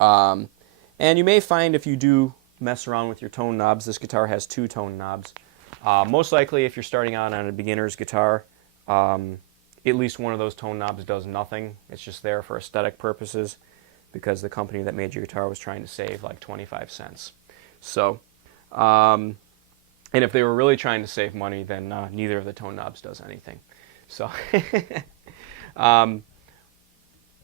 And you may find if you do mess around with your tone knobs, this guitar has 2 tone knobs. Most likely if you're starting out on a beginner's guitar, at least one of those tone knobs does nothing. It's just there for aesthetic purposes because the company that made your guitar was trying to save like 25 cents. So, and if they were really trying to save money, then neither of the tone knobs does anything. So,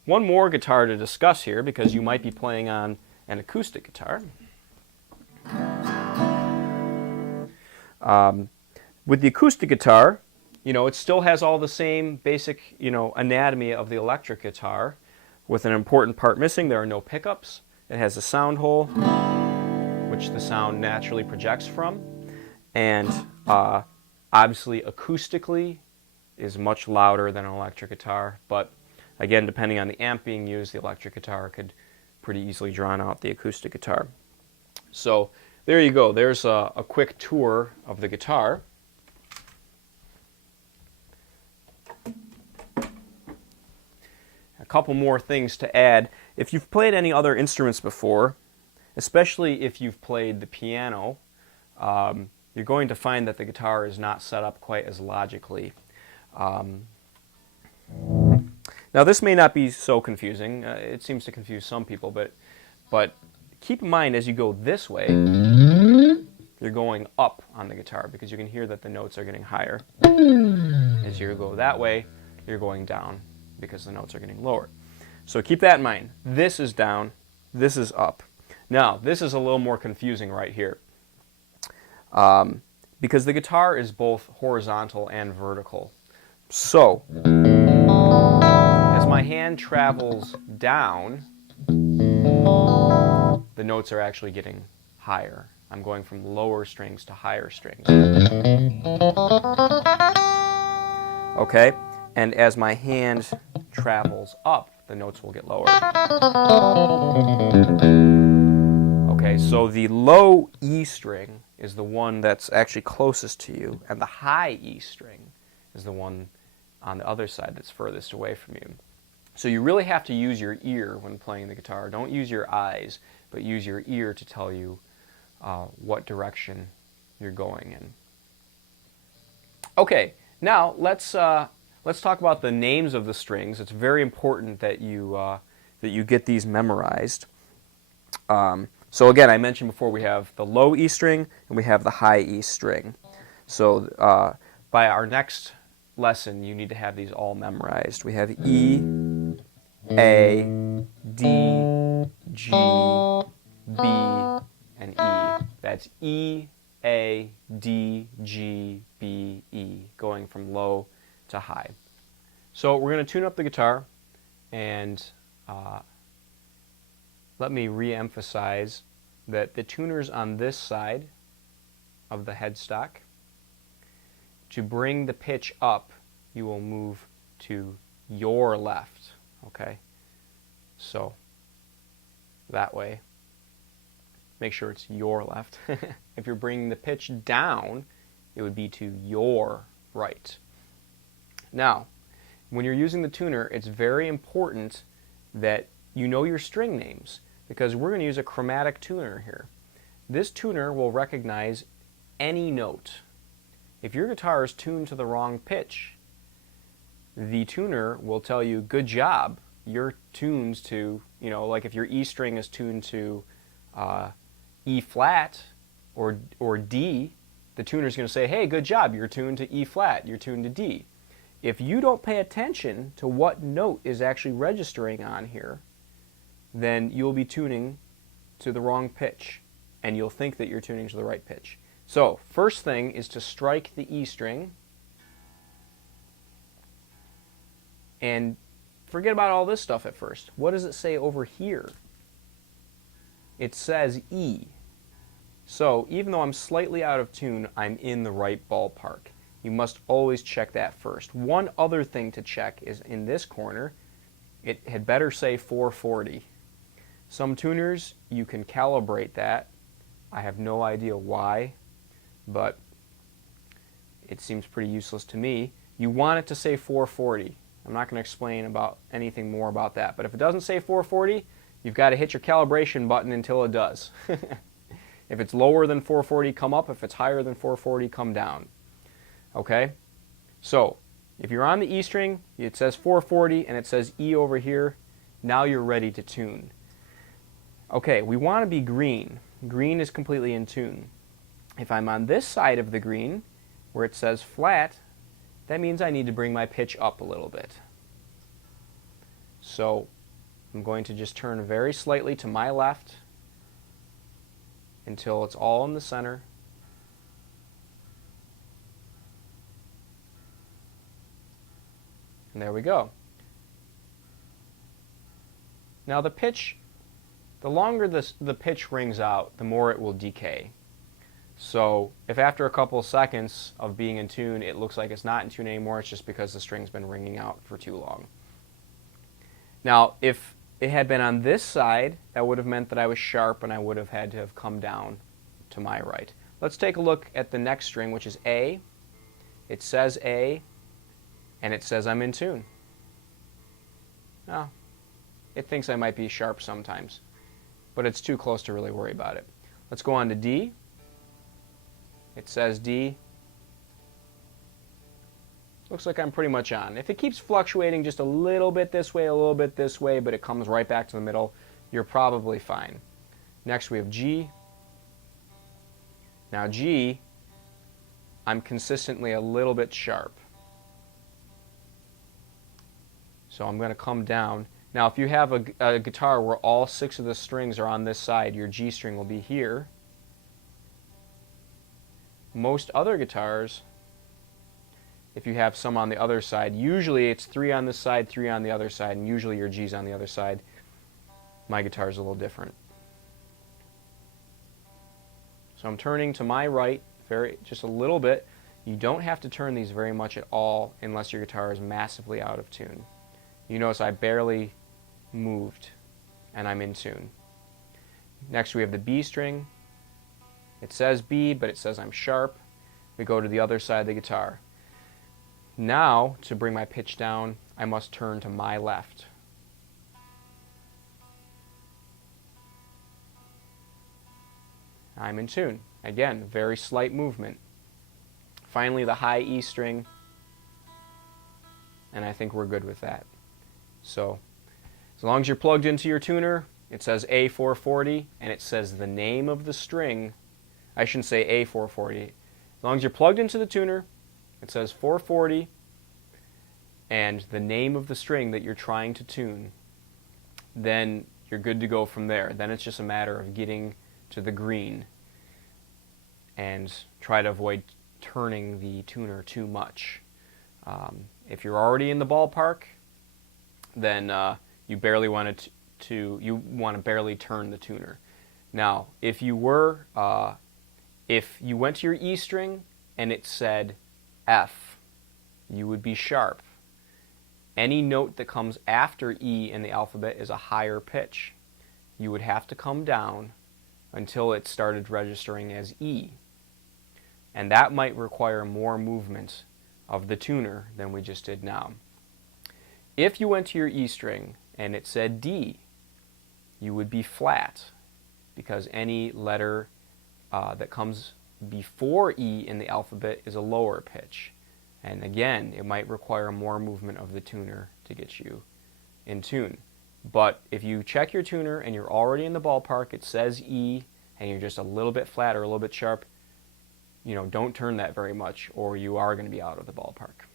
one more guitar to discuss here because you might be playing on an acoustic guitar. With the acoustic guitar, it still has all the same basic, anatomy of the electric guitar, with an important part missing. There are no pickups. It has a sound hole, which the sound naturally projects from, and obviously acoustically is much louder than an electric guitar, but again, depending on the amp being used, the electric guitar could pretty easily drown out the acoustic guitar. So there you go. There's a quick tour of the guitar. A couple more things to add. If you've played any other instruments before, especially if you've played the piano, you're going to find that the guitar is not set up quite as logically. Now this may not be so confusing. It seems to confuse some people, but keep in mind as you go this way, you're going up on the guitar because you can hear that the notes are getting higher. As you go that way, you're going down because the notes are getting lower. So keep that in mind. This is down, this is up. Now, this is a little more confusing right here because the guitar is both horizontal and vertical. So, as my hand travels down, the notes are actually getting higher. I'm going from lower strings to higher strings. Okay? And as my hand travels up, the notes will get lower. Okay, so the low E string is the one that's actually closest to you, and the high E string is the one on the other side that's furthest away from you. So you really have to use your ear when playing the guitar. Don't use your eyes, but use your ear to tell you what direction you're going in. Okay, now let's talk about the names of the strings. It's very important that you get these memorized. So again, I mentioned before we have the low E string and we have the high E string. So by our next lesson, you need to have these all memorized. We have E, A, D, G, B, and E. That's E, A, D, G, B, E, going from low to high. So we're going to tune up the guitar, and let me re-emphasize that the tuner's on this side of the headstock. To bring the pitch up, you will move to your left, okay? So that way, make sure it's your left. If you're bringing the pitch down, it would be to your right. Now, when you're using the tuner, it's very important that you know your string names because we're going to use a chromatic tuner here. This tuner will recognize any note. If your guitar is tuned to the wrong pitch, the tuner will tell you, good job, you're tuned to, like if your E string is tuned to E flat or D, the tuner's going to say, hey, good job, you're tuned to E flat, you're tuned to D. If you don't pay attention to what note is actually registering on here, then you'll be tuning to the wrong pitch, and you'll think that you're tuning to the right pitch. So, first thing is to strike the E string, and forget about all this stuff at first. What does it say over here? It says E. So, even though I'm slightly out of tune, I'm in the right ballpark. You must always check that first. One other thing to check is in this corner, it had better say 440. Some tuners, you can calibrate that. I have no idea why, but it seems pretty useless to me. You want it to say 440. I'm not going to explain about anything more about that, but if it doesn't say 440, You've got to hit your calibration button until it does. If it's lower than 440, come up. If it's higher than 440, come down. Okay? So, if you're on the E string, it says 440 and it says E over here. Now you're ready to tune. Okay, we want to be green. Green is completely in tune. If I'm on this side of the green, where it says flat, that means I need to bring my pitch up a little bit. So I'm going to just turn very slightly to my left until it's all in the center. And there we go. Now the pitch, the longer the pitch rings out, the more it will decay. So if after a couple of seconds of being in tune, it looks like it's not in tune anymore, it's just because the string's been ringing out for too long. Now, if it had been on this side, that would have meant that I was sharp and I would have had to have come down to my right. Let's take a look at the next string, which is A. It says A, and it says I'm in tune. Now, it thinks I might be sharp sometimes, but it's too close to really worry about it. Let's go on to D. It says D. Looks like I'm pretty much on. If it keeps fluctuating just a little bit this way, a little bit this way, but it comes right back to the middle, you're probably fine. Next we have G. Now G, I'm consistently a little bit sharp. So I'm going to come down. Now if you have a guitar where all 6 of the strings are on this side, your G string will be here. Most other guitars, if you have some on the other side, usually it's 3 on this side, 3 on the other side, and usually your G's on the other side. My guitar is a little different. So I'm turning to my right just a little bit. You don't have to turn these very much at all unless your guitar is massively out of tune. You notice I barely moved and I'm in tune. Next we have the B string. It says B, but it says I'm sharp. We go to the other side of the guitar. Now, to bring my pitch down, I must turn to my left. I'm in tune. Again, very slight movement. Finally, the high E string, and I think we're good with that. So, as long as you're plugged into your tuner, it says A440, and it says the name of the string. I shouldn't say A440. As long as you're plugged into the tuner, it says 440, and the name of the string that you're trying to tune, then you're good to go from there. Then it's just a matter of getting to the green and try to avoid turning the tuner too much. If you're already in the ballpark, then you barely want you want to barely turn the tuner. Now, if you went to your E string and it said F, you would be sharp. Any note that comes after E in the alphabet is a higher pitch. You would have to come down until it started registering as E. And that might require more movement of the tuner than we just did now. If you went to your E string and it said D, you would be flat, because any letter that comes before E in the alphabet is a lower pitch. And again, it might require more movement of the tuner to get you in tune. But if you check your tuner and you're already in the ballpark, it says E, and you're just a little bit flat or a little bit sharp, don't turn that very much, or you are going to be out of the ballpark.